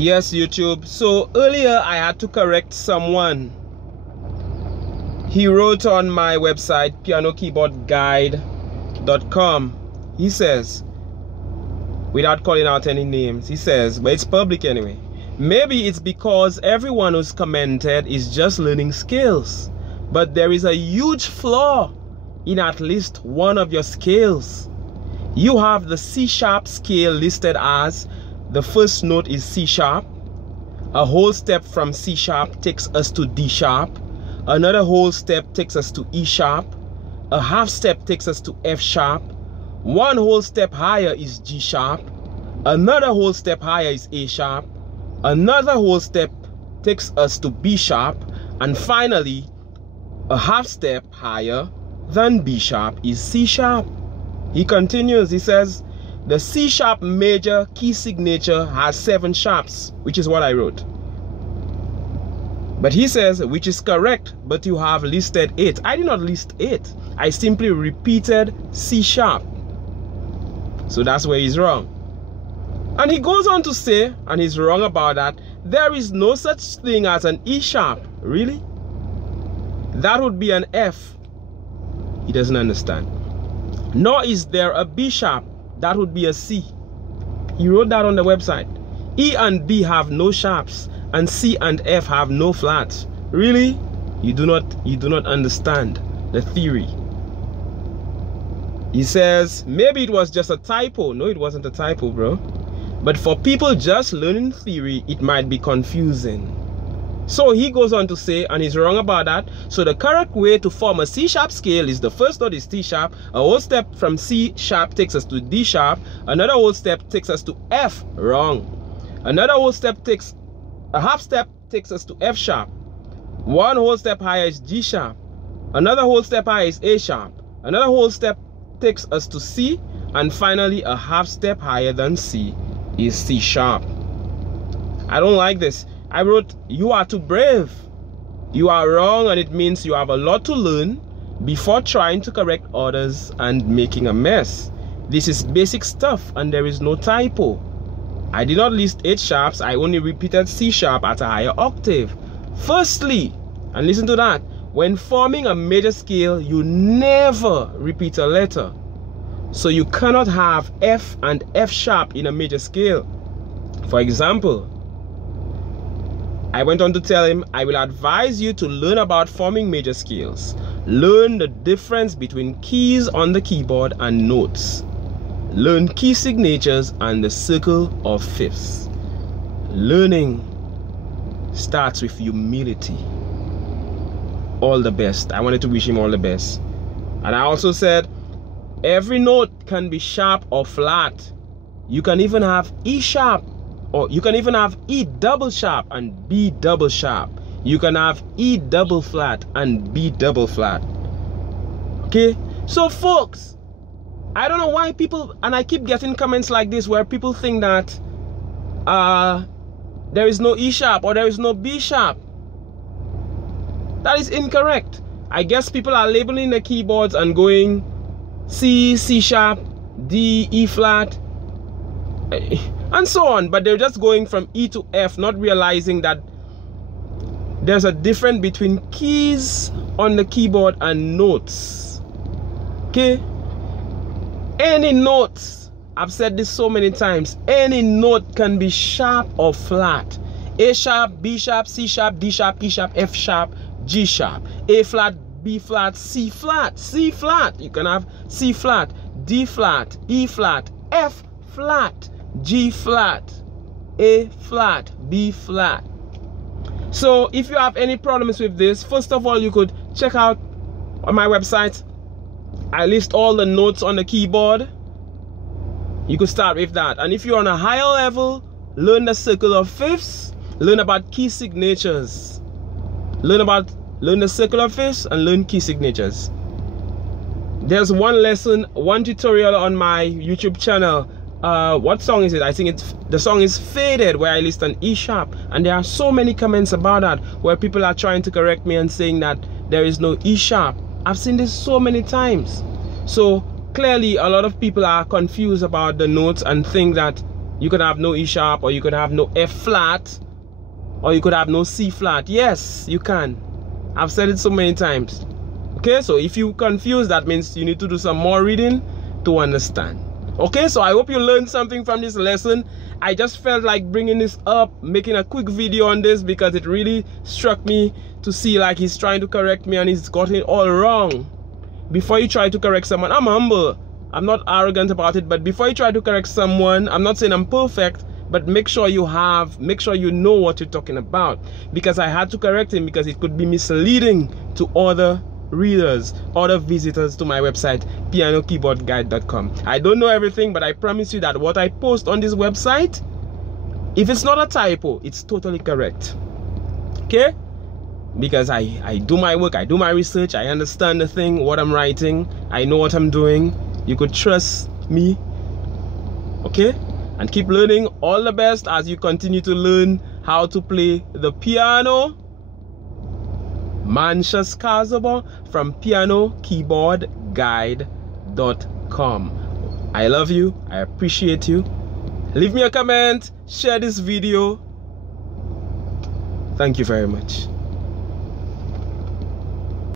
Yes, YouTube. So earlier I had to correct someone. He wrote on my website, pianokeyboardguide.com. He says, without calling out any names, he says, but it's public anyway, maybe it's because everyone who's commented is just learning skills, but there is a huge flaw in at least one of your scales. You have the C sharp scale listed as the first note is C sharp. A whole step from C sharp takes us to D sharp. Another whole step takes us to E sharp. A half step takes us to F sharp. One whole step higher is G sharp. Another whole step higher is A sharp. Another whole step takes us to B sharp. And finally, a half step higher than B sharp is C sharp. He continues, he says, the C sharp major key signature has 7 sharps, which is what I wrote. But he says, which is correct, but you have listed 8. I did not list 8. I simply repeated C sharp. So that's where he's wrong. And he goes on to say, and he's wrong about that, there is no such thing as an E sharp. Really? That would be an F. He doesn't understand. Nor is there a B sharp. That would be a C. He wrote that on the website. E and B have no sharps, and C and F have no flats. Really? You do not understand the theory. He says, maybe it was just a typo. No, it wasn't a typo, bro. But for people just learning theory, it might be confusing. So he goes on to say, and he's wrong about that, so the correct way to form a C sharp scale is the first note is C sharp, a whole step from C sharp takes us to D sharp, another whole step takes us to F, wrong. Another whole step takes, a half step takes us to F sharp. One whole step higher is G sharp. Another whole step higher is A sharp. Another whole step takes us to C, and finally a half step higher than C is C sharp. I don't like this. I wrote, you are too brave. You are wrong, and it means you have a lot to learn before trying to correct others and making a mess. This is basic stuff and there is no typo. I did not list 8 sharps, I only repeated C sharp at a higher octave. Firstly, and listen to that, when forming a major scale, you never repeat a letter. So you cannot have F and F sharp in a major scale. For example, I went on to tell him, I will advise you to learn about forming major scales. Learn the difference between keys on the keyboard and notes. Learn key signatures and the circle of fifths. Learning starts with humility. All the best. I wanted to wish him all the best. And I also said, every note can be sharp or flat. You can even have E sharp, or you can even have E double sharp and B double sharp. You can have E double flat and B double flat. Okay? So folks, I don't know why people, and I keep getting comments like this where people think that there is no E sharp or there is no B sharp. That is incorrect. I guess people are labeling the keyboards and going C, C sharp, D, E flat, and so on, but they're just going from E to F, not realizing that there's a difference between keys on the keyboard and notes. Okay? Any notes, I've said this so many times, any note can be sharp or flat. A sharp, B sharp, C sharp, D sharp, E sharp, F sharp, G sharp, A flat, B flat, C flat, C flat. You can have C flat, D flat, E flat, F flat, G flat, A flat, B flat. So if you have any problems with this, first of all, you could check out on my website. I list all the notes on the keyboard. You could start with that. And if you're on a higher level, learn the circle of fifths, learn about key signatures. Learn the circle of fifths and learn key signatures. There's one lesson, one tutorial on my YouTube channel. What song is it? I think the song is Faded, where I list an E sharp, and there are so many comments about that where people are trying to correct me and saying that there is no E sharp. I've seen this so many times. So clearly a lot of people are confused about the notes and think that You could have no E sharp, or you could have no F flat, or you could have no C flat. Yes, you can. I've said it so many times. Okay, so if you confused, that means you need to do some more reading to understand. Okay, so I hope you learned something from this lesson. I just felt like bringing this up, making a quick video on this, because it really struck me to see like he's trying to correct me and he's got it all wrong. Before you try to correct someone, I'm humble, I'm not arrogant about it, but before you try to correct someone, I'm not saying I'm perfect, but make sure you know what you're talking about. Because I had to correct him, because it could be misleading to other readers, other visitors to my website, pianokeyboardguide.com. I don't know everything, but I promise you that what I post on this website, if it's not a typo, it's totally correct. Okay? Because I do my work, I do my research, I understand the thing, what I'm writing, I know what I'm doing. You could trust me. Okay? And keep learning. All the best as you continue to learn how to play the piano. Manchas Kazaba from pianokeyboardguide.com. I love you. I appreciate you. Leave me a comment. Share this video. Thank you very much.